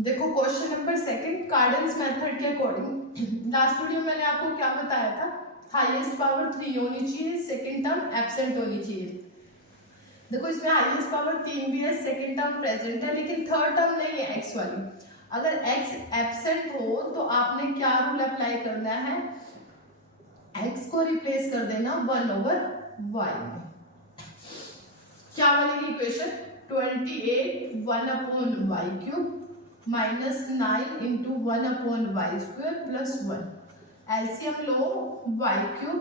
देखो question number second, Cardan's method के according last video मैंने आपको क्या बताया था, हाईएस्ट पावर 3 होनी चाहिए, सेकंड टर्म एब्सेंट होनी चाहिए। देखो इसमें हाईएस्ट पावर 3 भी है, सेकंड टर्म प्रेजेंट है, लेकिन थर्ड टर्म नहीं है एक्स वाली। अगर एक्स एब्सेंट हो तो आपने क्या रूल अप्लाई करना है, एक्स को रिप्लेस कर देना 1/y में। क्या बनेगी equation, 28 1/y³ minus 9 into 1/y² plus 1। LCM लो y³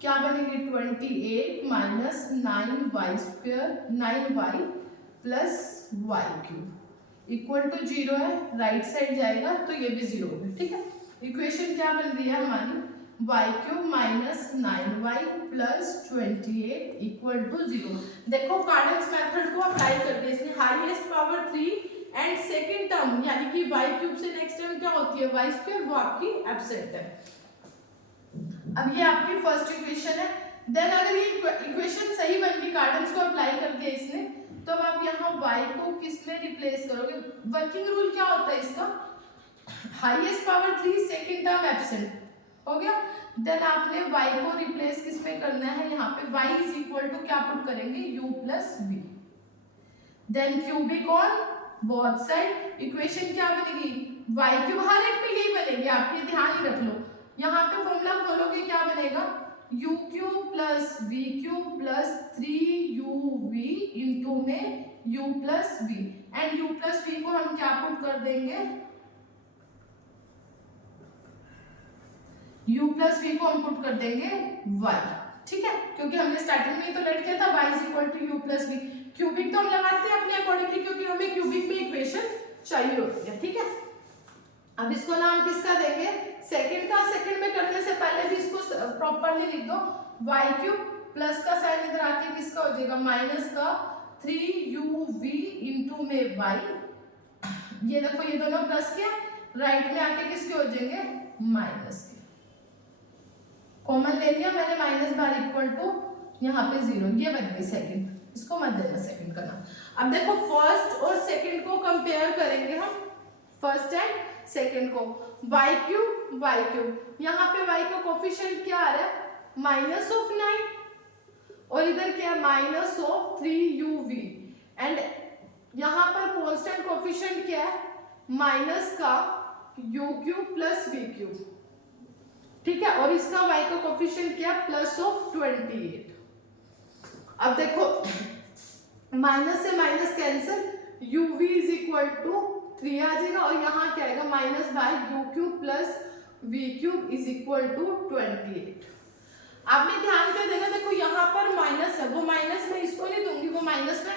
क्या बनेगी, 28 minus 9y plus y³ equal to 0 है, राइट साइड जाएगा तो ये भी 0 होगा। ठीक है, इक्वेशन क्या बन रही है हमारी, y³ minus 9y plus 28 equal to 0। देखो कार्डन्स मेथड को अप्लाई करके इसमें highest power 3 and second term यानी कि y³ से नेक्स्ट टर्म क्या होती है, y² वो आपकी एब्सेंट है। अब ये आपकी फर्स्ट इक्वेशन है। देन अगर ये इक्वेशन सही बन गई, कार्डन्स को अप्लाई कर दिया इसने, तो अब आप यहाँ y को किस में रिप्लेस करोगे, वर्किंग रूल क्या होता है इसका, highest power 3 second term absent हो गया। देन आपने y को रिप्लेस किस में करना है, यहाँ पे y इज इक्वल टू क्या पुट करेंगे, u plus v। Then cubic on both side, equation क्या बनेगी, y³ हर एक में यही बनेगी, आप ये ध्यान ही रख लो। यहाँ पे फॉर्मूला खोलोगे क्या बनेगा, u³ plus v³ plus 3uv into में u plus v, and u plus v को हम क्या पुट कर देंगे, u प्लस v को हम पुट कर देंगे y। ठीक है, क्योंकि हमने स्टार्टिंग में ही तो लेट किया था y is equal to u plus v। Cubic तो हम लगाते हैं अपने अकॉर्डिंगली, क्योंकि हमें क्यूबिक में इक्वेशन चाहिए होती है। ठीक है, अब इसको नाम किसका देंगे, सेकंड का। सेकंड में करने से पहले भी इसको प्रॉपर्ली लिख दो, y³ प्लस का साइन इधर आके किसका हो जाएगा, माइनस का 3uv इंटू में y। ये देखो ये दोनों प्लस के, राइट में आके किसके हो जाएंगे, माइनस के। कॉमन ले लिया मैंने, माइनस बार इक्वल टू यहाँ पे 0, ये बन गई सेकंड, इसको मत देना सेकंड का नाम। अब देखो फर्स्ट और सेकंड को कंपेयर करेंगे हम, फर्स्ट एंड सेकंड को, y³ यहाँ पे y का कोफिशिएंट क्या आ रहा है, माइनस ऑफ 9, और इधर क्या है, माइनस ऑफ 3uv, एंड यहाँ पर कांस्टेंट कोफिशिएंट क्या है, माइनस का u³ प्लस v³। ठीक है, और इसका y का कोफिशिएंट क्या है, प्लस ऑफ 28। अब देखो माइनस से minus cancel, uv is equal to 3 आ जाएगा, और यहाँ क्या आएगा, minus by u³ plus v³ is equal to 28। आपने ध्यान क्या देना, देखो यहाँ पर माइनस है, वो माइनस में इसको नहीं दूंगी, वो माइनस में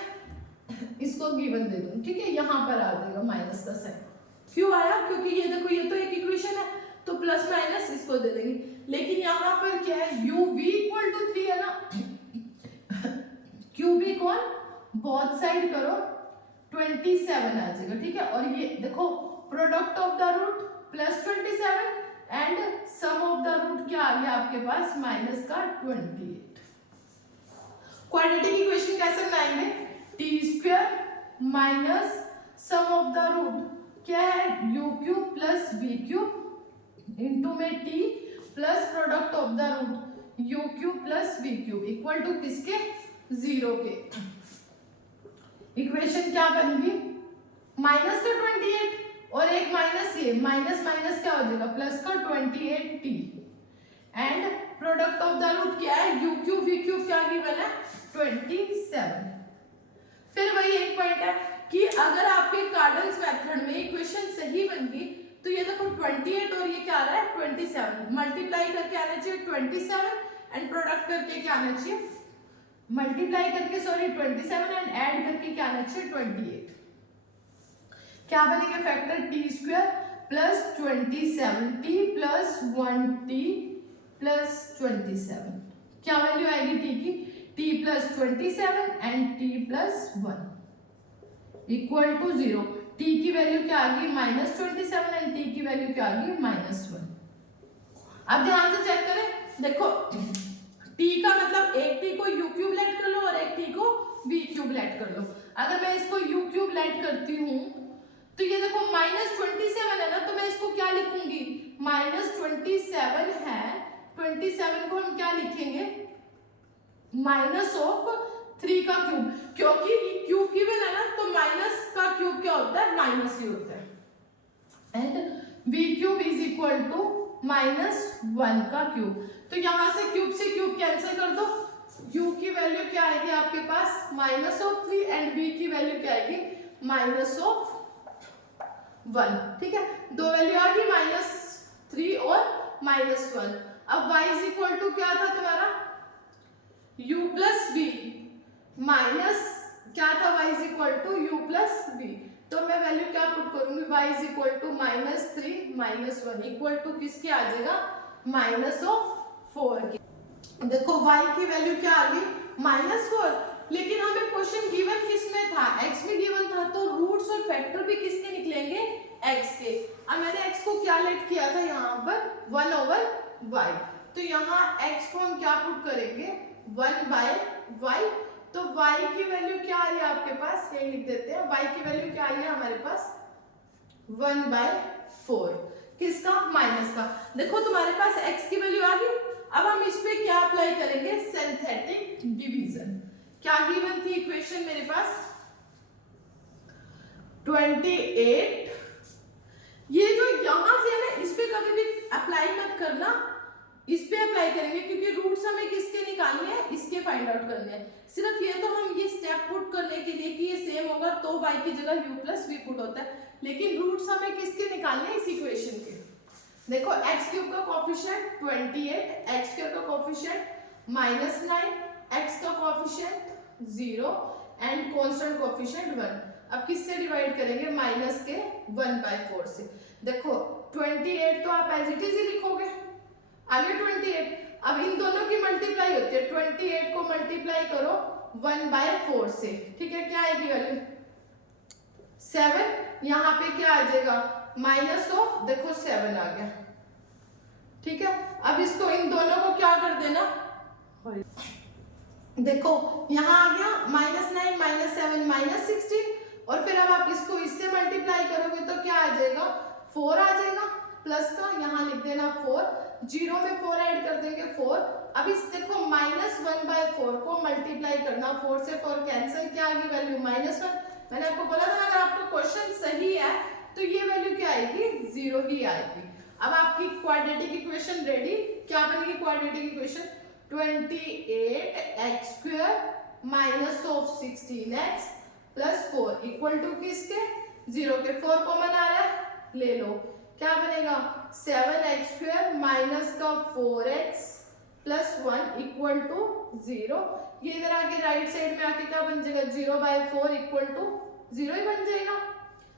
इसको गिवन दे दूंगी। ठीक है, यहाँ पर आ जाएगा माइनस का साइन। क्यों आया, क्योंकि ये देखो ये तो एक इक्वेशन है, तो प्लस माइनस इसको दे देंगे, लेकिन यहाँ पर क्या है, uv इक्वल टू 3 है ना, क्यूबिक ऑन बोथ साइड करो 27 आ जाएगा। ठीक है, और ये देखो product of the root plus 27 and sum of the root क्या आ गया आपके पास, माइनस का 28। क्वाड्रेटिक इक्वेशन कैसे बनाएंगे, t² minus sum of the root क्या है, u³ प्लस v³ इंटू में t plus product of the root u³ plus v³ equal to किसके, 0 के। इक्वेशन क्या बन गई, माइनस का 28 और एक माइनस, ये माइनस माइनस क्या हो जाएगा, प्लस का 28t, and product of the root क्या है, u³ v³ क्या गिवन है, 27। फिर वही एक पॉइंट है कि अगर आपके कार्डन्स मेथड में इक्वेशन सही बन गई, तो ये देखो 28 और ये क्या आ रहा है, 27, मल्टीप्लाई करके आना चाहिए 27, एंड प्रोडक्ट करके क्या आना चाहिए, मल्टीप्लाई करके 27 एंड ऐड करके क्या आना चाहिए, 28। क्या बनेगा factor, t² plus 27t plus 1t plus 27। क्या वैल्यू आएगी t की, t plus 27 and t plus 1 equal to 0। t की वैल्यू क्या आ गई, -27 एंड t की वैल्यू क्या आ गई, -1। अब ध्यान से चेक करें, देखो t का मतलब एक t को u³ लेट कर लो और एक t को v³ लेट कर लो। अगर मैं इसको u³ लेट करती हूँ तो ये देखो -27 है ना, तो मैं इसको क्या लिखूंगी, -27 है, 27 को हम क्या लिखेंगे, -3 का क्यूब, क्योंकि क्यूब गिवन है ना, तो माइनस का क्यूब क्या होता है, माइनस ही होता है। And v cube is equal to -1 का क्यूब, तो यहां से क्यूब से क्यूब कैंसिल कर दो, u की वैल्यू क्या आएगी आपके पास -3 एंड v की वैल्यू क्या आएगी -1, ठीक है, दो वैल्यू आ गई -3 और -1। अब y इज इक्वल टू क्या था तुम्हारा, u प्लस v, माइनस क्या था, y is equal to u plus v, तो मैं वैल्यू क्या पुट करूंगी, y is equal to -3 -1 equal to किसके आ जाएगा, -4 के। देखो y की वैल्यू क्या आ गई -4, लेकिन हमें क्वेश्चन गिवन किस में था, x में गिवन था, तो रूट्स और फैक्टर भी किसके निकलेंगे, x के। अब मैंने x को क्या लेट किया था यहाँ पर 1/y, तो यहाँ x को हम क्या पुट करेंगे 1/y, तो y की वैल्यू क्या आ रही है आपके पास, ये लिख देते हैं, y की वैल्यू क्या आ रही है हमारे पास 1/4, किसका, माइनस का। देखो तुम्हारे पास x की वैल्यू आ गई, अब हम इस पे क्या अप्लाई करेंगे, सिंथेटिक डिवीजन। क्या गिवन थी इक्वेशन मेरे पास 28, ये जो यहां से है ना, इस पे कभी भी अप्लाई मत करना, इस पे अप्लाई करेंगे, क्योंकि रूट्स हमें किसके निकालने हैं, इसके फाइंड आउट करने हैं। सिर्फ ये तो हम ये स्टेप पुट करने के लिए कि ये सेम होगा तो y की जगह u प्लस v पुट होता है, लेकिन रूट्स हमें किसके निकालने हैं, इस इक्वेशन के। देखो x क्यूब का कोफिशिएंट 28, x स्क्वायर का कोफिशिएंट -9, x का कोफिशिएंट 0 एंड कांस्टेंट कोफिशिएंट 1। अब किससे डिवाइड करेंगे, माइनस के 1/4 से। देखो 28 तो आप एज इट इज ही लिखोगे, आगे 28, अब इन दोनों की मल्टीप्लाई होती है, 28 को मल्टीप्लाई करो 1/4 से, ठीक है, क्या आएगी वैल्यू 7, यहाँ पे क्या आ जाएगा माइनस ऑफ, देखो 7 आ गया, ठीक है। अब इसको इन दोनों को क्या कर देना, देखो यहाँ आ गया -9 -7 -16, और फिर अब आप इसको इससे मल्टीप्लाई करोगे तो क्या आ जाएगा 4 आ जाएगा, प्लस का यहाँ लिख देना 4, 0 में 4 ऐड कर देंगे 4। अब इस देखो -1/4 को मल्टीप्लाई करना, 4 से 4 कैंसिल, क्या आएगी वैल्यू -1। मैंने आपको बोला था अगर आपका क्वेश्चन सही है तो ये वैल्यू क्या आएगी 0 ही आएगी। अब आपकी क्वाड्रेटिक इक्वेशन रेडी, क्या बनेगी quadratic equation 28x² -16x + 4 equal to किसके 0 के, 4 कॉमन आ रहा है ले लो, क्या बनेगा 7x² माइनस का 4x + 1 इक्वल टू 0। ये इधर आके राइट साइड में आके क्या बन जाएगा 0/4 इक्वल टू 0 ही बन जाएगा।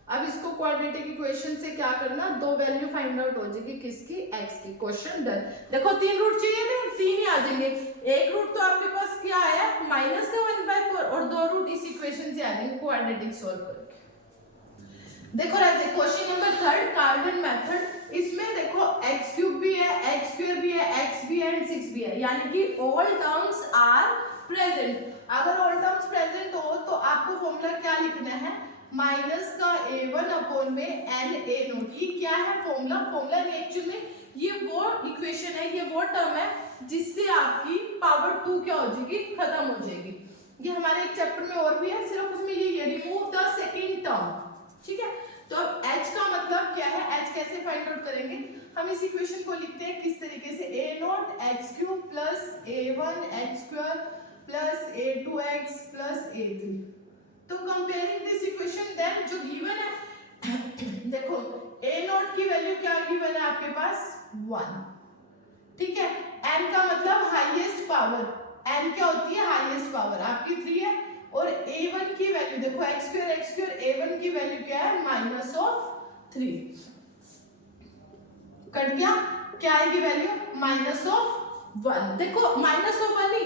अब इसको क्वाड्रेटिक इक्वेशन से क्या करना, दो वैल्यू फाइंड आउट हो जाएगी किसकी x की। Question done. देखो 3 रूट चाहिए थे, 3 ही आ जाएंगे। एक रूट तो आपके पास क्या आया माइनस का 1/4 और 2 रूट इस इक्वेशन से आ जाएंगे क्वाड्रेटिक सॉल्व करके। देखो क्वेश्चन नंबर 3 कार्डन मेथड, इसमें देखो x³ भी है, x² भी है, x भी है एंड 6 भी है, यानी कि ऑल टर्म्स आर प्रेजेंट। अगर ऑल टर्म्स प्रेजेंट हो तो आपको फॉर्मूला क्या लिखना है माइनस का a1 अपॉन में n a0। ये क्या है फॉर्मूला, फॉर्मूला एक्चुअली में ये वो इक्वेशन है, ये वो टर्म है जिससे आपकी पावर 2 क्या हो जाएगी खत्म हो जाएगी। ये हमारे एक चैप्टर में और भी है, सिर्फ उसमें ये रिमूव द सेकंड टर्म, ठीक है। तो अब h का मतलब क्या है, h कैसे फाइंड आउट करेंगे, हम इस इक्वेशन को लिखते हैं किस तरीके से a0 x³ plus a1 x² plus a2x plus a3। तो कंपेयरिंग दिस इक्वेशन देन जो गिवन है देखो a0 की वैल्यू क्या गिवन है आपके पास 1, ठीक है। n का मतलब हाईएस्ट पावर, n क्या होती है हाईएस्ट पावर आपकी 3 है, और a1 की वैल्यू देखो x² a1 की वैल्यू क्या है -3। कट गया, क्या आएगी वैल्यू -1। देखो -1 ही,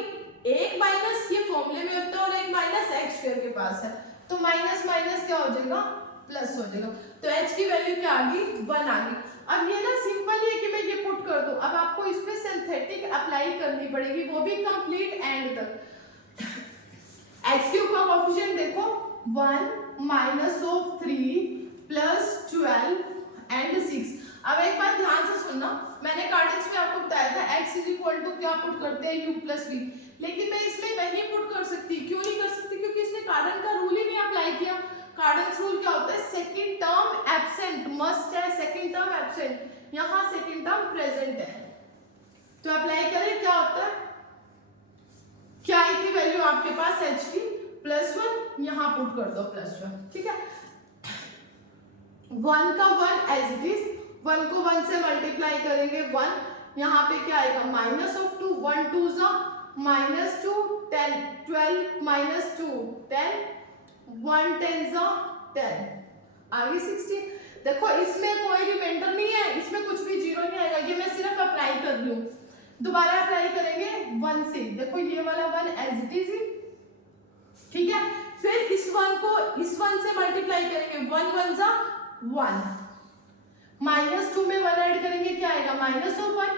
एक माइनस ये फॉर्मूले में होता है और एक माइनस x² के पास है, तो माइनस माइनस क्या हो जाएगा प्लस हो जाएगा। तो h की वैल्यू क्या आ गई 1 आ गई। अब ये ना सिंपल है कि मैं ये पुट कर दूं, अब आपको इस पे सिंथेटिक अप्लाई करनी पड़ेगी, वो भी कंप्लीट एंड तक। x³ का कोएफिशिएंट देखो 1 -3 + 12 क्या पुट करते हैं u प्लस वी, लेकिन मैं इसमें नहीं पुट कर सकती। क्यों नहीं कर सकती? क्योंकि इसने कार्डन का रूल ही नहीं अप्लाई किया। कार्डन्स रूल क्या होता है? सेकंड टर्म एब्सेंट मस्ट है, सेकंड टर्म एब्सेंट, यहाँ सेकंड टर्म प्रेजेंट है। तो अप्लाई करें, क्या होता है, क्या आई थी वैल्यू आपके पास h की +1, यहाँ पुट कर दो +1, ठीक है। 1 का 1 एज इट इज, 1 को 1 से मल्टीप्लाई करेंगे 1, यहाँ पे क्या आएगा -2, 1 2 ज़ा -2, 10 12 -2 10, 1 10 ज़ा 10, आगे 16। देखो इसमें कोई रिमाइंडर नहीं है, इसमें कुछ भी जीरो नहीं आएगा, ये मैं सिर्फ अप्लाई कर लूं। दोबारा अप्लाई करेंगे 1 से, देखो ये वाला 1 एज इट इज, ठीक है। फिर इस 1 को इस 1 से मल्टीप्लाई करेंगे, 1 1 ज़ा 1, -2 में 1 ऐड करेंगे, क्या आएगा -1,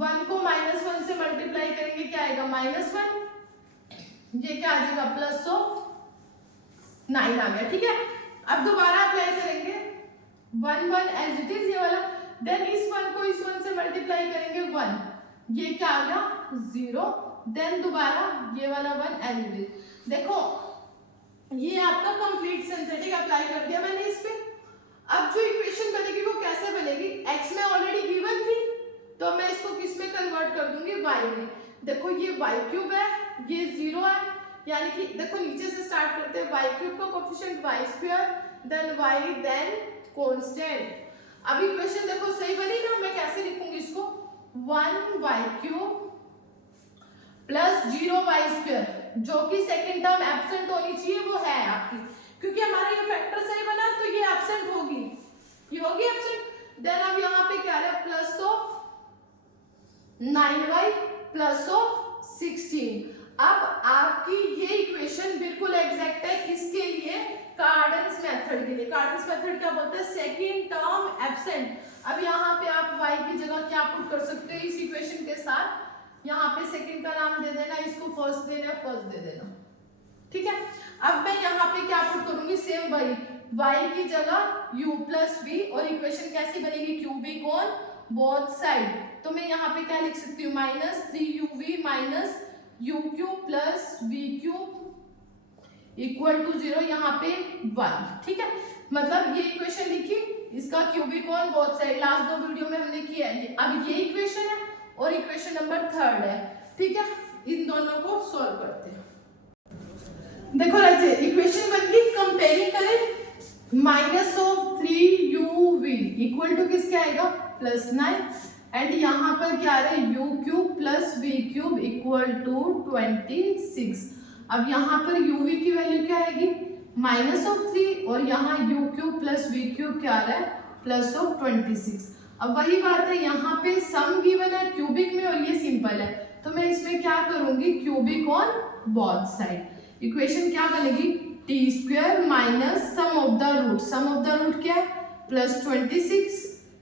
1 को -1 से मल्टीप्लाई करेंगे, क्या आएगा -1, ये क्या आ जाएगा +9 आ गया, ठीक है। अब दोबारा अप्लाई करेंगे 1 1 एज इट इज ये वाला, देन इस 1 को इस 1 से मल्टीप्लाई करेंगे 1, ये क्या आ गया 0, देन दोबारा ये वाला 1 एज इट इज। देखो ये आपका कंप्लीट सिंथेटिक अप्लाई कर दिया मैंने इस पे। अब जो इक्वेशन बनेगी वो कैसे बनेगी, x में ऑलरेडी गिवन थी, तो मैं इसको किस में कन्वर्ट कर दूंगी, y में। देखो ये y क्यूब है, ये 0 है, यानी कि देखो नीचे से स्टार्ट करते हैं, y क्यूब का coefficient y square, then y, then constant. अब इक्वेशन देखो सही बनी ना, मैं कैसे लिखूंगी इसको, 1y cube plus 0y square, जो कि सेकंड टर्म एब्सेंट होनी चाहिए वो है आपकी, क्योंकि हमारा ये फैक्टर सही बना तो ये एब्सेंट होगी, ये होगी एब्सेंट। देन अब यहाँ पे क्या है +9y +16। अब आपकी ये इक्वेशन बिल्कुल एग्जैक्ट है, किसके लिए, कार्डन्स मेथड के लिए। कार्डन्स मेथड क्या बोलते हैं, सेकंड टर्म एब्सेंट। अब यहाँ पे आप y की जगह क्या पुट कर सकते हो इस इक्वेशन के साथ, यहाँ पे सेकंड का नाम दे देना, इसको फर्स्ट देना, फर्स्ट दे देना, ठीक है। अब मैं यहाँ पे क्या पुट करूंगी, सेम वही, y की जगह u प्लस v, और इक्वेशन कैसी बनेगी, क्यूबिक ऑन बोथ साइड। तो मैं यहाँ पे क्या लिख सकती हूँ, -3uv minus u cube plus v cube equal to 0, यहाँ पे y, ठीक है। मतलब ये इक्वेशन लिखी, इसका cubic on both side, last 2 video में हमने किया है। अब ये इक्वेशन है और इक्वेशन नंबर 3 है, ठीक है। इन दोनों को सॉल्व करते हैं। देखो राइट, इक्वेशन बन गई, कंपेयरिंग करें, -3uv इक्वल टू किसके आएगा, +9, एंड यहाँ पर क्या आ रहा है, u cube plus v cube equal to 26। अब यहाँ पर uv की वैल्यू क्या आएगी, -3, और यहाँ u cube plus v cube क्या आ रहा है, +26। अब वही बात है, यहाँ पे सम गिवन है क्यूबिक में और ये सिंपल है, तो मैं इसमें क्या करूंगी, cubic on both side. Equation क्या बनेगी, t² minus sum of the root, sum of the root क्या है +26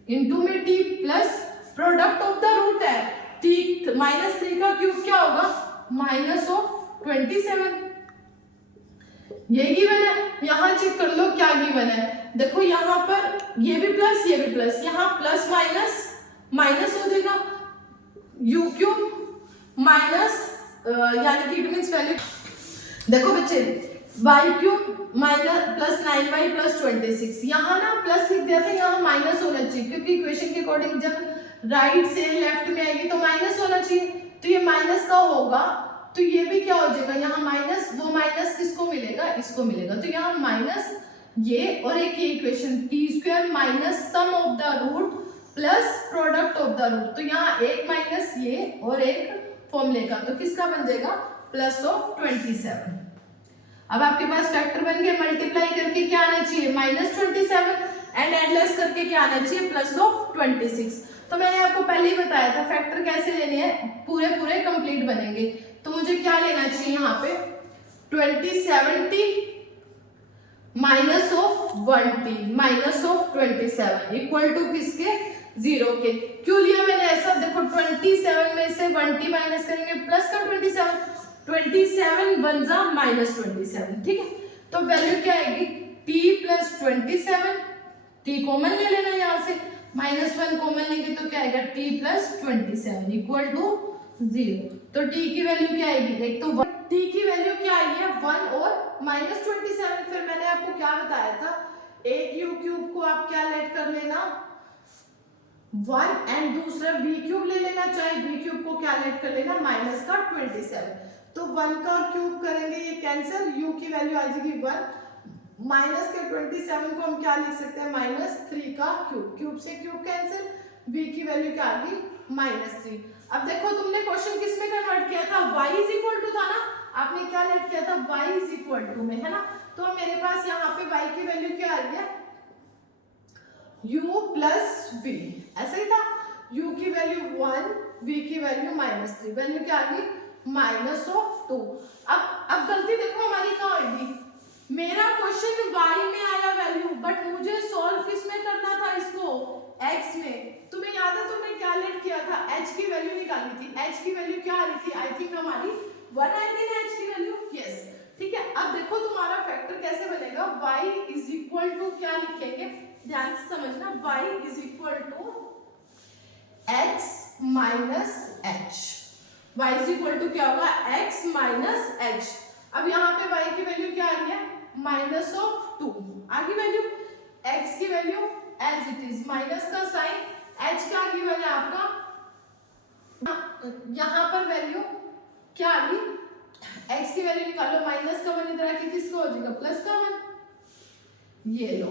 इंटू में t plus product of the root है t, -3 का क्यूब क्या होगा, -27। ये गिवन है, यहाँ चेक कर लो क्या गिवन है। देखो यहाँ पर ये भी प्लस, ये भी प्लस, यहाँ प्लस माइनस माइनस हो जाएगा, u क्यूब माइनस यानी कि इट मींस वैल्यू, देखो बच्चे y क्यूब माइनस +9y +26, यहाँ ना प्लस लिख दिया था, यहाँ माइनस होना चाहिए, क्योंकि इक्वेशन के अकॉर्डिंग जब राइट से लेफ्ट में आएगी तो माइनस होना चाहिए, तो ये माइनस का होगा, तो ये भी क्या हो जाएगा, यहाँ माइनस, वो माइनस किसको मिलेगा, इसको मिलेगा, तो यहाँ माइनस ये और एक ये equation t² minus sum of the root plus product of the root, तो यहाँ एक माइनस ये और एक फॉर्मूले का, तो किसका बन जाएगा, +27। अब आपके पास फैक्टर बन गया, मल्टीप्लाई करके क्या आना चाहिए, -27, एंड एडलेस करके क्या आना चाहिए, +26। तो मैंने आपको पहले ही बताया था फैक्टर कैसे लेने हैं, पूरे पूरे कंप्लीट बनेंगे, तो मुझे क्या लेना चाहिए यहाँ पे, 2070 minus of 1t minus of 27 equal to किसके, 0 के। क्यों लिया मैंने ऐसा, देखो 27 में से 1t माइनस करेंगे, प्लस का 27 1 जा -27, ठीक है। तो वैल्यू क्या आएगी, t प्लस 27, t कॉमन ले लेना यहाँ से, -1 कॉमन लेंगे तो क्या आएगा, t प्लस 27 इक्वल टू 0। तो t की वैल्यू क्या आएगी, एक तो t की वैल्यू क्या आएगी 1 और -27। फिर मैंने आपको क्या बताया था, a क्यूब को आप क्या लेट कर लेना 1 एंड दूसरा b क्यूब ले लेना, चाहे b क्यूब को क्या लेट कर लेना -27। तो 1 का क्यूब करेंगे ये कैंसिल, u की वैल्यू आ जाएगी 1, माइनस के 27 को हम क्या लिख सकते हैं -3 का क्यूब, क्यूब से क्यूब कैंसिल, b की वैल्यू क्या आ गई -3। अब देखो तुमने क्वेश्चन किस में कन्वर्ट किया था, y इज इक्वल टू था ना, आपने क्या लेट किया था y इज इक्वल टू में, है ना। तो मेरे पास यहाँ पे y की वैल्यू क्या आ गया u प्लस v, ऐसा ही था, u की वैल्यू 1, v की वैल्यू -3, वैल्यू क्या आ गई -2। अब गलती देखो हमारी क्या होगी, मेरा क्वेश्चन y में आया वैल्यू, बट मुझे सॉल्व किस में करना था इसको x में। तुम्हें याद है तुमने क्या लेट किया था, h की वैल्यू निकाली थी, h की वैल्यू क्या आ रही थी, आई थिंक हमारी 1 आई थी ना h की वैल्यू, यस ठीक है। अब देखो तुम्हारा फैक्टर कैसे बनेगा, y इज इक्वल टू क्या लिखेंगे, ध्यान से समझना, y is equal to x minus h, y is equal to क्या होगा x माइनस h। अब यहाँ पे y की वैल्यू क्या आ रही है -2, आगे वैल्यू x की value as it is, minus का साइन, h का आगे वाला आपका, यहाँ पर वैल्यू क्या आ गई, x की वैल्यू निकालो, माइनस का 1 इधर आके किसका हो जाएगा प्लस का 1, ये लो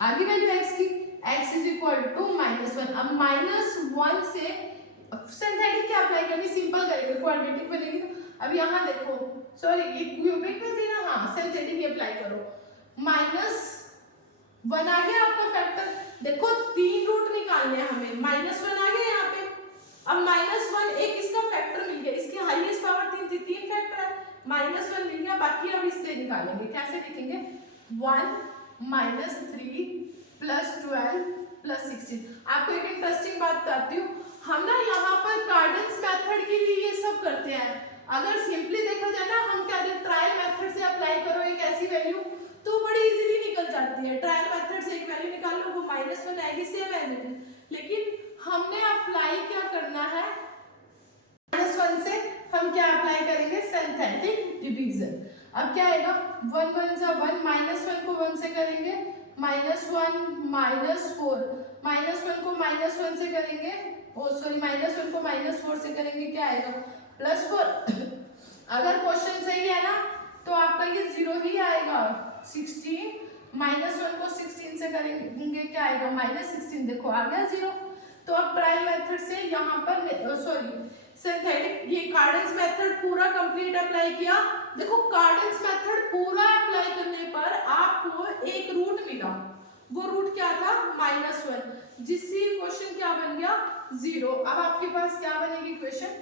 आगे वैल्यू x की, x इज इक्वल टू -1। अब -1 से सिंथेटिक क्या अप्लाई करनी, सिंपल करेंगे, क्वाड्रेटिक बनेगी। अब यहाँ देखो, सॉरी ये क्यूबिक में थी ना, हाँ सिंथेटिक अप्लाई करो, -1 आ गया आपका फैक्टर, देखो 3 रूट निकालने हैं हमें, -1 आ गया यहाँ पे। अब -1 एक इसका फैक्टर मिल गया, इसकी हाईएस्ट पावर 3 थी, 3 फैक्टर है, -1 मिल गया, बाकी अब इससे निकालेंगे, कैसे लिखेंगे 1 -3 + 12 + 16। आपको एक इंटरेस्टिंग बात बताती हूँ, हम ना यहाँ पर कार्डन्स मेथड के लिए ये सब करते हैं। अगर सिंपली देखा जाए ना, हम क्या कहते हैं ट्रायल मेथड से अप्लाई करो एक ऐसी वैल्यू तो बड़ी इजीली निकल जाती है, ट्रायल मेथड से एक वैल्यू निकाल लो, वो -1 आएगी, सेम एज इट इज। लेकिन हमने अप्लाई क्या करना है, -1 से हम क्या अप्लाई करेंगे सिंथेटिक डिवीजन। अब क्या आएगा 1 1 सा 1, -1 को 1 से करेंगे -1 -4, -1 को -1 से करेंगे, ओ सॉरी -1 को -4 से करेंगे, क्या आएगा +4। अगर क्वेश्चन सही है ना तो आपका ये 0 ही आएगा। 16 -1 को 16 से करेंगे, क्या आएगा -16, देखो आ गया 0। तो अब ट्रायल मेथड से यहाँ पर सॉरी सिंथेटिक, ये कार्डन्स मेथड पूरा कंप्लीट अप्लाई किया। देखो कार्डन्स मेथड पूरा अप्लाई करने पर आपको एक रूट मिला, वो रूट क्या था -1, जिससे क्वेश्चन क्या बन गया 0। अब आपके पास क्या बनेगी क्वेश्चन,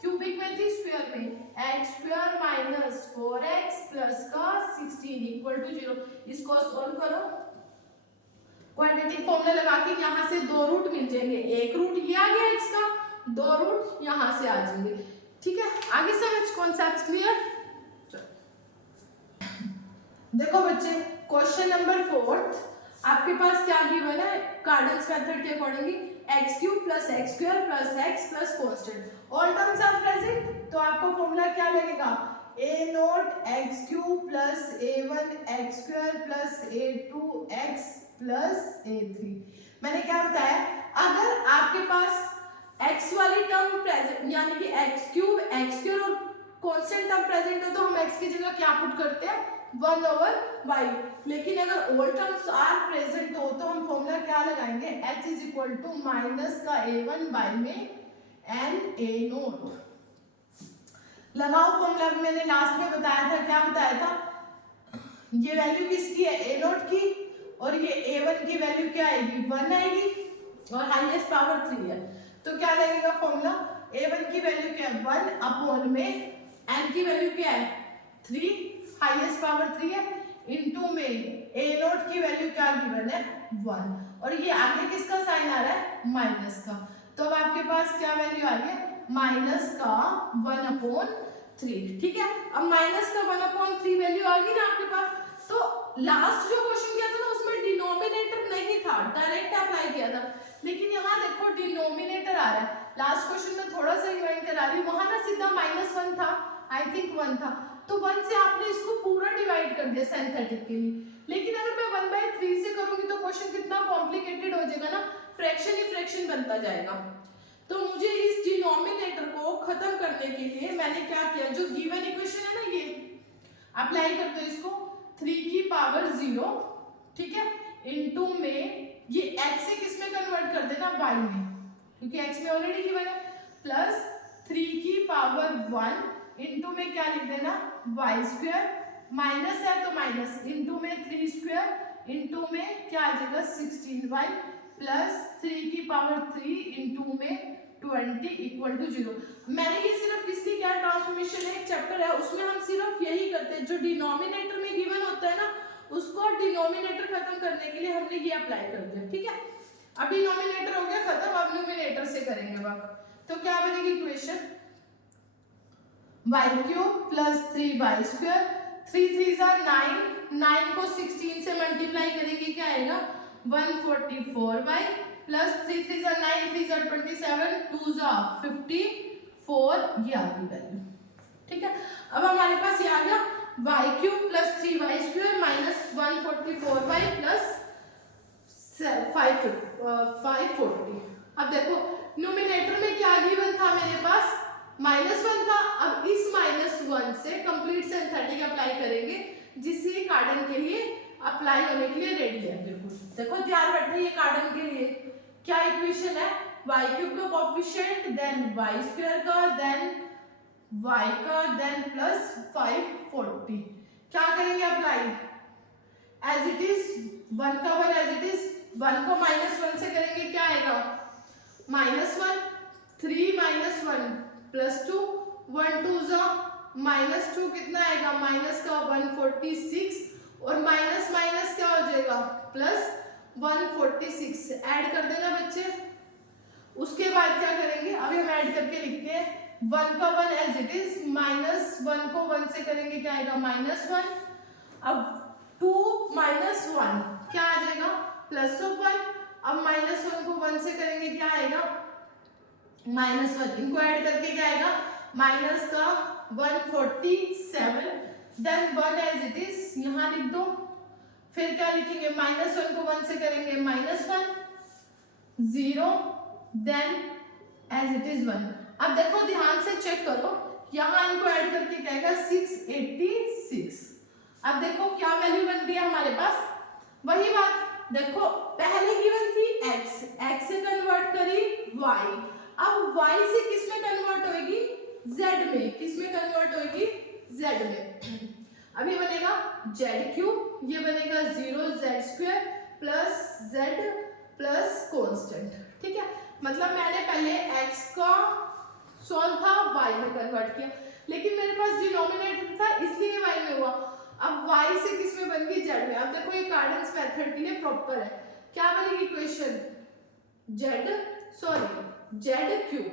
क्यूबिक में थी स्क्वायर में, x² - 4x प्लस का 16 = 0। इसको सॉल्व करो, क्वाड्रेटिक फॉर्मूला लगा के यहाँ से 2 रूट मिल जाएंगे, एक रूट ये आ गया x का, 2 रूट यहाँ से आ जाएंगे, ठीक है। आगे समझ कॉन्सेप्ट्स क्लियर। देखो बच्चे क्वेश्चन नंबर 4 आपके पास क्या गिवन है, कार्डन्स मेथड के accordingly x³ + x² + x + constant, all terms are present, तो आपको फॉर्मूला क्या लगेगा a0 x³ + a1 x² + a2 x + a3। मैंने क्या बताया, अगर आपके पास x वाली टर्म प्रेजेंट यानी कि x³ x² और कांस्टेंट टर्म प्रेजेंट हो तो हम x की जगह क्या पुट करते हैं 1/y। लेकिन अगर ऑल टर्म्स आर प्रेजेंट हो तो हम फॉर्मूला क्या लगाएंगे, h = -a1 में n a0 लगाओ फॉर्मूला। मैंने लास्ट में बताया था, क्या बताया था, ये वैल्यू किसकी है a0 की, और ये a1 की वैल्यू क्या आएगी 1 आएगी, और हाईएस्ट पावर 3 है, तो क्या लगेगा फॉर्मूला, a1 की वैल्यू क्या है 1 में n की वैल्यू क्या है 3, हाईएस्ट पावर 3 है, इनटू में a0 की वैल्यू क्या गिवन है 1, और ये आगे किसका साइन आ रहा है माइनस का। तो अब आपके पास क्या वैल्यू आ रही है माइनस का 1/3, ठीक है। अब माइनस का 1/3 वैल्यू आ गई ना आपके पास। तो लास्ट जो क्वेश्चन किया था ना उसमें डिनोमिनेटर नहीं था, डायरेक्ट अप्लाई किया था, लेकिन यहाँ देखो डिनोमिनेटर आ रहा है, लास्ट क्वेश्चन में थोड़ा सा रिवाइंड करा रही हूँ, वहां ना सीधा -1 था, आई थिंक 1 था, तो 1 से आपने इसको पूरा डिवाइड कर दिया सिंथेटिकली। लेकिन अगर मैं 1/3 से करूंगी तो क्वेश्चन कितना कॉम्प्लिकेटेड हो जाएगा ना, फ्रैक्शन ही फ्रैक्शन बनता जाएगा। तो मुझे इस डिनोमिनेटर को खत्म करने के लिए मैंने क्या किया, जो गिवन इक्वेशन है ना ये अप्लाई कर दो इसको, 3 की पावर 0, ठीक है, इनटू में ये x से किस में कन्वर्ट कर देना, y में, क्योंकि x में ऑलरेडी गिवन है, प्लस 3 की पावर 1 इनटू में क्या लिख देना y स्क्वायर, माइनस है तो माइनस, इनटू में 3 स्क्वायर इनटू में क्या आ जाएगा 16y प्लस 3 की पावर 3 इनटू में 20 इक्वल टू 0। मैंने ये सिर्फ इसकी क्या ट्रांसफॉर्मेशन है, एक चैप्टर है उसमें हम सिर्फ यही करते हैं, जो डिनोमिनेटर में गिवन होता है ना उसको डिनोमिनेटर खत्म करने के लिए हमने ये अप्लाई कर दिया, ठीक है। अब डिनोमिनेटर हो गया खत्म, अब न्यूमिनेटर से करेंगे वर्क। तो क्या बनेगी equation, y cube plus 3y square, 3 3 are 9, 9 को 16 से मल्टीप्लाई करेंगे क्या आएगा 144y plus 3 3 are 9, 3 are 27, 2 are 54, ये आ गई वैल्यू, ठीक है। अब हमारे पास ये आ गया y cube plus 3y square minus 144y plus 540। अब देखो न्यूमिनेटर में क्या गिवन था मेरे पास, -1 था, अब इस -1 से कंप्लीट सिंथेटिक अप्लाई करेंगे, जिससे कार्डन के लिए अप्लाई होने के लिए रेडी है बिल्कुल। देखो ध्यान रखना, ये कार्डन के लिए क्या इक्वेशन है, y क्यूब का कोएफिशिएंट, देन y स्क्वायर का, देन y का, देन प्लस 540। क्या करेंगे अप्लाई, एज इट इज 1 का 1 एज इट इज, 1 को -1 से करेंगे क्या आएगा -1, 3 -1 प्लस 2, 1 2 जा -2 कितना आएगा माइनस का 146, और माइनस माइनस क्या हो जाएगा प्लस 146, ऐड कर देना बच्चे। उसके बाद क्या करेंगे, अभी हम ऐड करके लिखते हैं, 1 का 1 एज इट इज, -1 को 1 से करेंगे क्या आएगा -1, अब 2 -1 क्या आ जाएगा +1, अब -1 को 1 से करेंगे क्या आएगा -1, इनको ऐड करके क्या आएगा माइनस का 147, देन 1 एज इट इज यहाँ लिख दो, फिर क्या लिखेंगे -1 को 1 से करेंगे -1, 0, देन एज इट इज 1। अब देखो ध्यान से चेक करो, यहाँ इनको ऐड करके क्या आएगा 686। अब देखो क्या वैल्यू बनती है हमारे पास, वही बात, देखो पहले गिवन थी x, x से कन्वर्ट करी y, अब y से किस में कन्वर्ट होएगी z में, किस में कन्वर्ट होएगी z में। अभी बनेगा z क्यूब, ये बनेगा 0z square plus z plus constant, ठीक है। मतलब मैंने पहले x का सॉल्व था y में कन्वर्ट किया, लेकिन मेरे पास डिनोमिनेटर था इसलिए y में हुआ, अब y से किस में बन गई z में। अब देखो ये कार्डन्स मेथड के लिए प्रॉपर है, क्या बनेगी इक्वेशन z क्यूब,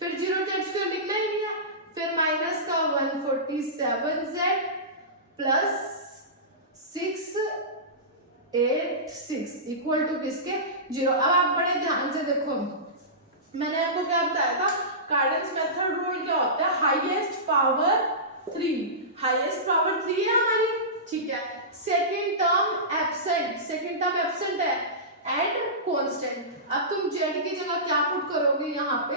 फिर 0z स्क्वायर लिखना ही नहीं है, फिर माइनस का 147z प्लस 686 इक्वल टू किसके 0। अब आप बड़े ध्यान से देखो, मैंने आपको क्या बताया था, कार्डन्स मेथड रूल क्या होता है, हाईएस्ट पावर 3, हाईएस्ट पावर 3 है हमारी, ठीक है। सेकंड टर्म एब्सेंट है एंड कांस्टेंट। अब तुम z की जगह क्या पुट करोगे यहाँ पे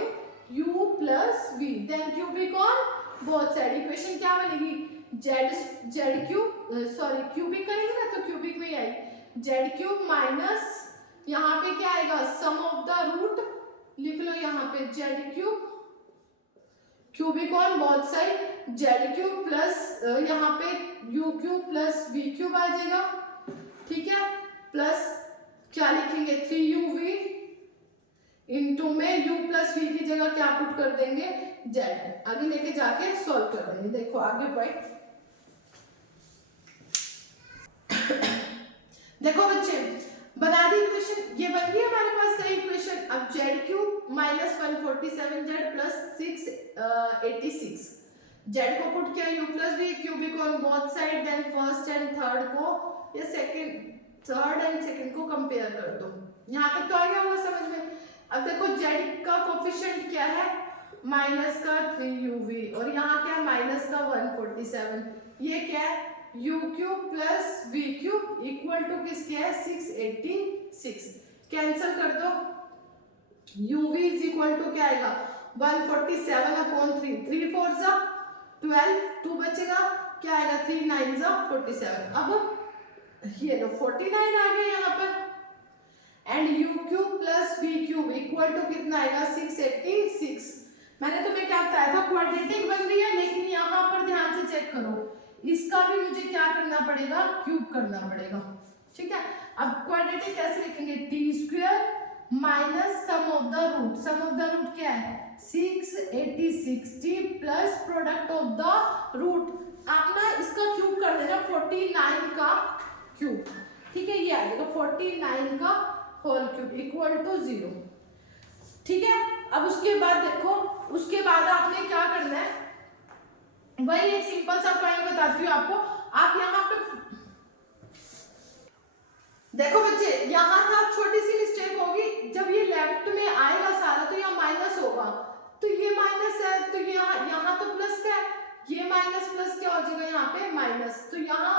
u plus v, then cubic on both side, equation क्या बनेगी z क्यूबिक करेंगे ना तो क्यूबिक में ही आएगी z क्यूब माइनस यहाँ पे क्या आएगा सम ऑफ द रूट, लिख लो यहाँ पे z cube cubic on both side, z cube plus यहाँ पे u cube plus v cube आ जाएगा, ठीक है, प्लस क्या लिखेंगे 3uv इनटू में u प्लस v की जगह क्या पुट कर देंगे z, आगे लेके जाके सॉल्व कर देंगे। देखो आगे पॉइंट देखो बच्चे, बना दी इक्वेशन, ये बन गई हमारे पास सही इक्वेशन। अब z cube minus 147z plus 686, z को पुट किया u plus v cubic on both side, then first and third को या थर्ड एंड सेकंड को कंपेयर कर दो। यहाँ तक तो आ गया होगा समझ में। अब देखो z का कोफिशिएंट क्या है, माइनस का 3uv और यहाँ क्या है माइनस का 147, ये क्या है u cube plus v cube equal to किसके है 686, कैंसिल कर दो, uv इज इक्वल टू क्या आएगा 147 अपॉन 3, 3 4 जा 12, 2 बचेगा क्या आएगा 3 9 जा 47, अब ये लो 49 आ गया यहाँ पर, and u cube plus v cube equal to कितना आएगा 686। मैंने तुम्हें क्या बताया था क्वाड्रेटिक बन रही है, लेकिन यहाँ पर ध्यान से चेक करो, इसका भी मुझे क्या करना पड़ेगा क्यूब करना पड़ेगा, ठीक है। अब क्वाड्रेटिक कैसे लिखेंगे, T square minus sum of the root, sum of the root क्या है 680 plus product of the root, आप ना इसका क्यूब कर देना 49 का क्यूब, ठीक है, ये आ जाएगा 49 का होल क्यूब इक्वल टू 0, ठीक है। अब उसके बाद देखो, उसके बाद आपने क्या करना है, वही एक सिंपल सा पॉइंट बताती हूँ आपको, आप यहाँ पे देखो बच्चे, यहाँ था छोटी सी मिस्टेक होगी, जब ये लेफ्ट में आएगा सारा तो यहाँ माइनस होगा, तो ये माइनस है तो यहाँ तो प्लस का है, ये माइनस प्लस क्या हो जाएगा यहाँ पे माइनस, तो यहाँ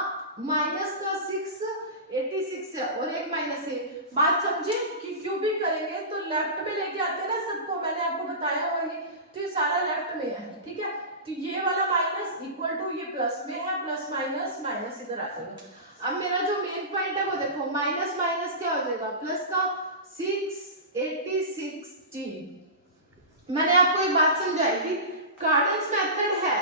माइनस का 686 है और एक माइनस है। बात समझे कि क्यूबिक करेंगे तो लेफ्ट में लेके आते हैं ना सबको, मैंने आपको बताया हुआ ये, तो ये सारा लेफ्ट में है, ठीक है, तो ये वाला माइनस इक्वल टू ये प्लस में है, प्लस माइनस माइनस इधर आ जाएगा। अब मेरा जो मेन पॉइंट है वो देखो, माइनस माइनस क्या हो जाएगा प्लस का 686t। मैंने आपको एक बात समझाई थी, कार्डेन्स मेथड है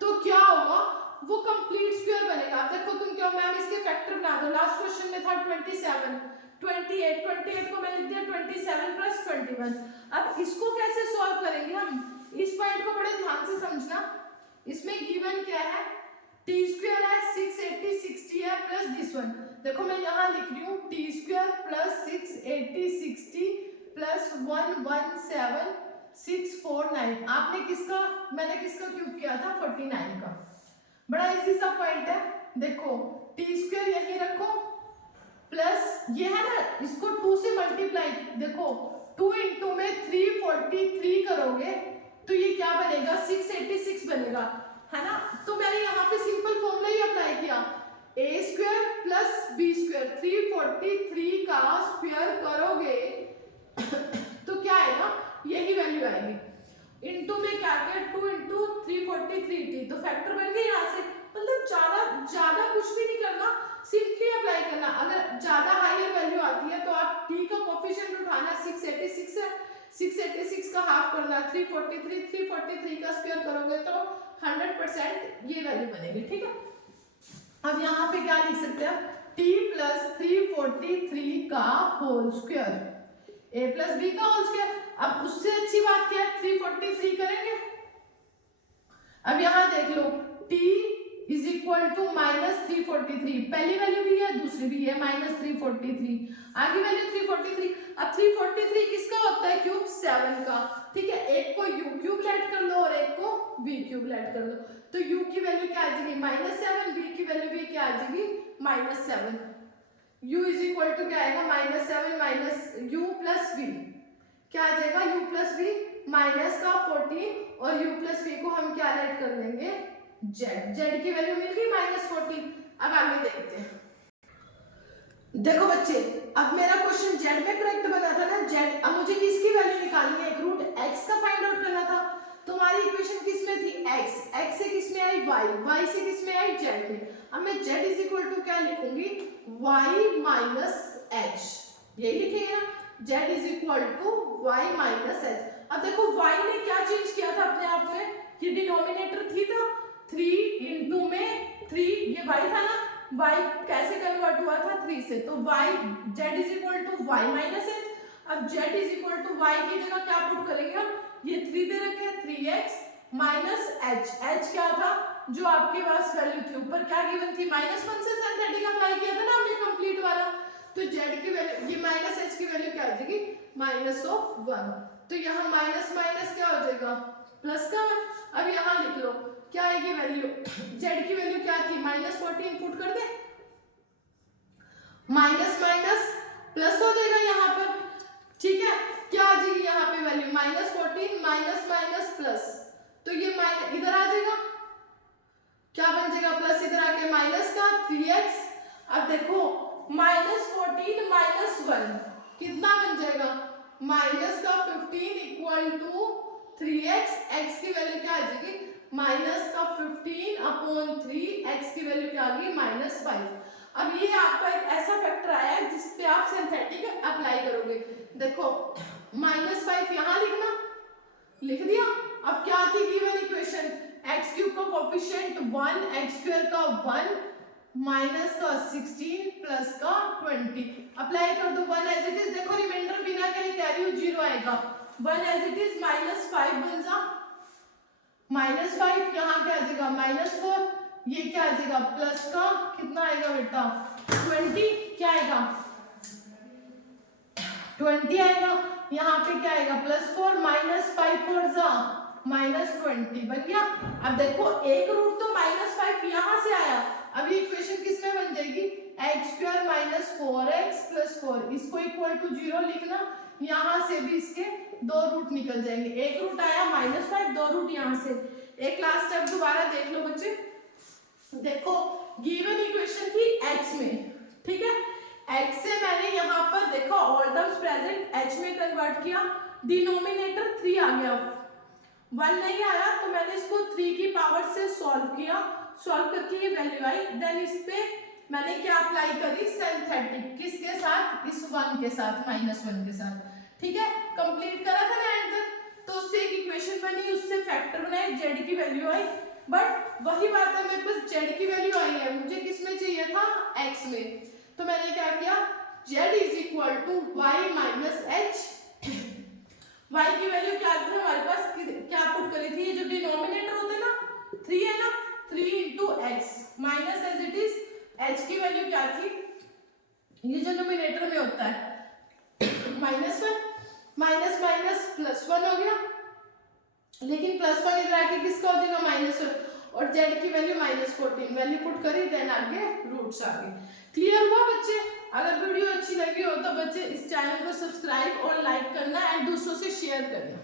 तो क्या होगा वो कंप्लीट स्क्वायर बनेगा। अब देखो तुम क्या, मैम इसके फैक्टर बना दो, लास्ट क्वेश्चन में था 27 28 को मैं लिख दिया 27 प्लस 21। अब इसको कैसे सॉल्व करेंगे हम, इस पॉइंट को बड़े ध्यान से समझना, इसमें गिवन क्या है टी स्क्वायर है 680 है प्लस दिस वन, देखो मैं यहाँ लिख रही हूँ टी स्क्वायर प्लस 680 प्लस 117 649, आपने किसका, मैंने किसका क्यूब किया था 49 का, बड़ा इजी सा पॉइंट है। देखो टी स्क्वायर यही रखो प्लस ये है ना, इसको 2 से मल्टीप्लाई, देखो 2 इंटू में 343 करोगे तो ये क्या बनेगा 686 बनेगा, है ना। तो मैंने यहाँ पे सिंपल फॉर्मूला ही अप्लाई किया, ए स्क्वायर प्लस बी स्क्वायर, 343 का स्क्वायर करोगे तो क्या आएगा यही वैल्यू आएगी, इनटू में क्या किया 2 इंटू 343t, तो फैक्टर बन गए यहाँ से, मतलब ज्यादा कुछ भी नहीं करना, सिंपली अप्लाई करना। अगर ज्यादा हायर वैल्यू आती है तो आप t का कोफिशिएंट उठाना, 686 है, 686 का हाफ करना 343 का स्क्वायर करोगे तो 100% ये वैल्यू बनेगी, ठीक है। अब यहाँ पे क्या लिख सकते हैं, t प्लस 343 का whole square, a plus b का होल स्क्वायर। अब उससे अच्छी बात क्या है 343 करेंगे, अब यहाँ देख लो t is equal to minus 343, पहली वैल्यू भी है दूसरी भी है माइनस 343, आगे वैल्यू 343। अब 343 किसका होता है क्यूब 7 का, ठीक है, एक को u क्यूब ऐड कर लो और एक को v क्यूब ऐड कर लो, तो u की वैल्यू क्या आ जाएगी -7, v की वैल्यू भी क्या आ जाएगी -7, u इज इक्वल टू क्या आएगा -7 माइनस u प्लस v, क्या आ जाएगा u प्लस v माइनस का 14 और u प्लस v को हम क्या ऐड कर लेंगे z की वैल्यू मिल गई -14। अब आगे देखते हैं, देखो बच्चे अब मेरा क्वेश्चन z में करेक्ट बना था ना, z, अब मुझे किसकी वैल्यू निकालनी है, एक रूट x का फाइंड आउट करना था। तुम्हारी इक्वेशन किस में थी x से किस में आई y से किस में आई z में। अब मैं z इज इक्वल टू क्या लिखूंगी y माइनस h, यही लिखेंगे ना, z is equal to y minus h। अब देखो y ने क्या चेंज किया था अपने आप में, ये डिनोमिनेटर थी था 3 इंटू में 3, ये y था ना, y कैसे कन्वर्ट हुआ था 3 से, तो y z is equal to y minus h। अब z is equal to y की जगह क्या पुट करेंगे हम, ये 3 दे रखे 3x माइनस h क्या था जो आपके पास वैल्यू थी, ऊपर क्या गिवन थी -1 से सिंथेटिक अप्लाई किया था ना हमने कंप्लीट वाला, तो z की वैल्यू ये -h की वैल्यू क्या आ जाएगी -1, तो यहाँ माइनस माइनस क्या हो जाएगा प्लस का। अब यहाँ लिख लो क्या आएगी वैल्यू, z की वैल्यू क्या थी -14, पुट कर दे, माइनस माइनस प्लस हो जाएगा यहाँ पर, ठीक है, क्या आ माइनस माइनस प्लस, तो ये माइनस इधर आ जाएगा, क्या बन जाएगा प्लस इधर आके माइनस का 3x। अब देखो -14 माइनस 1 कितना बन जाएगा, माइनस का 15 इक्वल टू 3x, x की वैल्यू क्या आ जाएगी माइनस का 15/3, x की वैल्यू क्या आ गई -5। अब ये आपका एक ऐसा फैक्टर आया है जिस पे आप सिंथेटिक अप्लाई करोगे। देखो -5 यहाँ लिखना, लिख दिया। अब क्या थी गिवन इक्वेशन, x क्यूब का कोफिशिएंट 1, x स्क्वायर का 1, माइनस का 16 प्लस का 20, अप्लाई कर दो 1 एज इट इज। देखो रिमाइंडर बिना के कैरी 0 आएगा, 1 एज इट इज -5 बन जा, -5 यहाँ क्या आ जाएगा -4, ये क्या आ जाएगा प्लस का कितना आएगा बेटा 20, क्या आएगा 20 आएगा, यहाँ पे क्या आएगा +4, -5 4 जा -20 बन गया। अब देखो एक रूट तो -5 यहाँ से आया, अब ये इक्वेशन किस में बन जाएगी x² - 4x + 4, इसको इक्वल टू 0 लिखना, यहाँ से भी इसके दो रूट निकल जाएंगे, एक रूट आया -5, दो रूट यहाँ से। एक लास्ट स्टेप दोबारा देख लो बच्चे, देखो गिवन इक्वेशन थी x में, ठीक है, x से मैंने यहाँ पर देखो ऑल टर्म्स प्रेजेंट h में कन्वर्ट किया, डिनोमिनेटर 3 आ गया, 1 नहीं आया तो मैंने इसको 3 की पावर से सॉल्व किया, सॉल्व करके ये वैल्यू आई, देन इस पे मैंने क्या अप्लाई करी सिंथेटिक, किसके साथ इस 1 के साथ -1 के साथ, ठीक है, कंप्लीट करा था ना एंड तक, तो उससे एक इक्वेशन बनी, उससे फैक्टर बनाए, z की वैल्यू आई, बट वही बात है मेरे पास z की वैल्यू आई है, मुझे किस में चाहिए था x में, तो मैंने क्या किया z = y - h, y की वैल्यू क्या थी हमारे पास, क्या पुट करी थी, ये जो डिनोमिनेटर होते ना 3 है ना, 3 × x minus as it is h की वैल्यू क्या थी, ये जो डिनोमिनेटर में होता है -1 माइनस माइनस +1 हो गया, लेकिन +1 इधर आके किसका हो जाएगा -1, और z की वैल्यू -14, वैल्यू पुट करी, देन आगे रूट्स आ गए। क्लियर हुआ बच्चे? अगर वीडियो अच्छी लगी हो तो बच्चे इस चैनल को सब्सक्राइब और लाइक करना एंड दूसरों से शेयर करना।